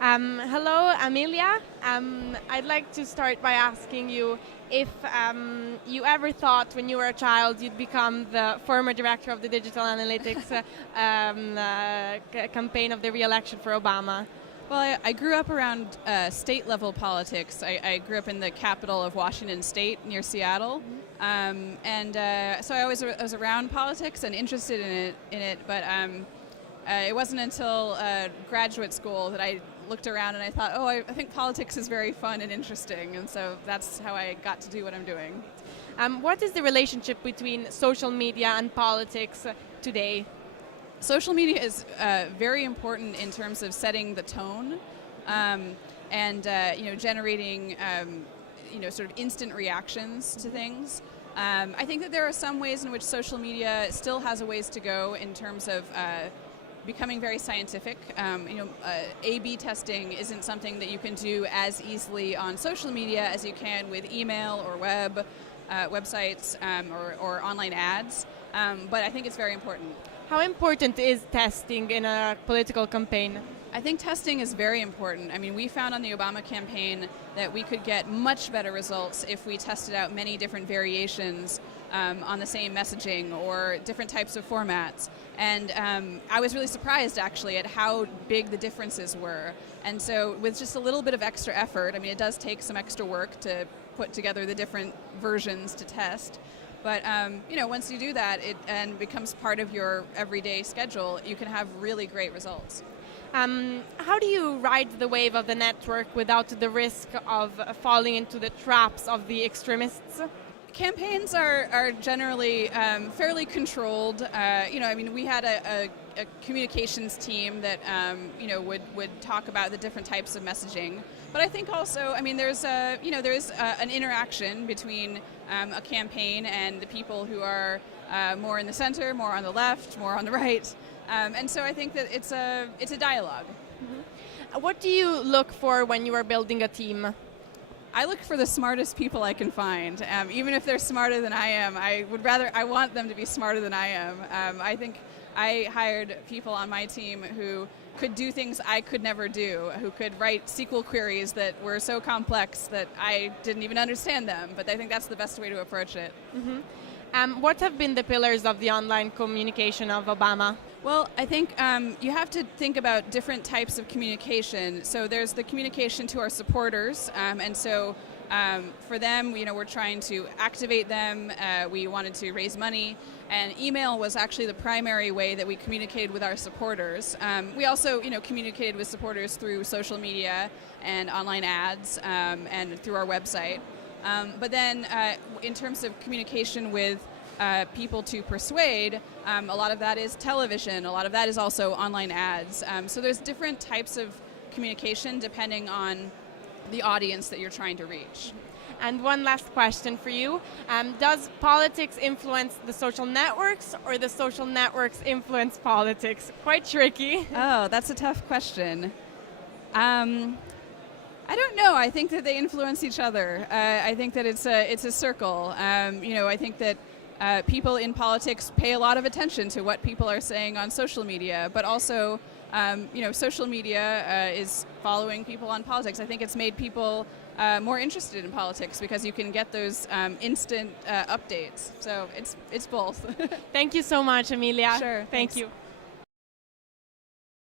Hello, Amelia. I'd like to start by asking you if you ever thought when you were a child you'd become the former director of the digital analytics campaign of the re-election for Obama. Well, I grew up around state-level politics. I grew up in the capital of Washington State, near Seattle, so I always was around politics and interested in it. But it wasn't until graduate school that I looked around and I thought, I think politics is very fun and interesting, and so that's how I got to do what I'm doing. What is the relationship between social media and politics today? Social media is very important in terms of setting the tone and generating sort of instant reactions to things. I think that there are some ways in which social media still has a ways to go in terms of becoming very scientific. A/B testing isn't something that you can do as easily on social media as you can with email or websites or online ads, but I think it's very important. How important is testing in a political campaign? I think testing is very important. I mean, we found on the Obama campaign that we could get much better results if we tested out many different variations on the same messaging or different types of formats. And I was really surprised, actually, at how big the differences were. And so with just a little bit of extra effort, I mean, it does take some extra work to put together the different versions to test. But once you do that and becomes part of your everyday schedule, you can have really great results. How do you ride the wave of the network without the risk of falling into the traps of the extremists? Campaigns are generally fairly controlled. We had a communications team that would talk about the different types of messaging. But I think also, there's an interaction between a campaign and the people who are more in the center, more on the left, more on the right. And so I think that it's a dialogue. Mm-hmm. What do you look for when you are building a team? I look for the smartest people I can find. Even if they're smarter than I am, I want them to be smarter than I am. I think I hired people on my team who could do things I could never do, who could write SQL queries that were so complex that I didn't even understand them. But I think that's the best way to approach it. Mm-hmm. What have been the pillars of the online communication of Obama? Well, I think you have to think about different types of communication. So there's the communication to our supporters, and so for them, we're trying to activate them. We wanted to raise money, and email was actually the primary way that we communicated with our supporters. We also, communicated with supporters through social media and online ads, and through our website. But then, in terms of communication with people to persuade, a lot of that is television, a lot of that is also online ads. So there's different types of communication depending on the audience that you're trying to reach. And one last question for you. Does politics influence the social networks or the social networks influence politics? Quite tricky. Oh, that's a tough question. I don't know. I think that they influence each other. I think that it's a circle. I think that people in politics pay a lot of attention to what people are saying on social media, but also, social media is following people on politics. I think it's made people more interested in politics because you can get those instant updates. So it's both. Thank you so much, Amelia. Sure. Thank Thanks. you.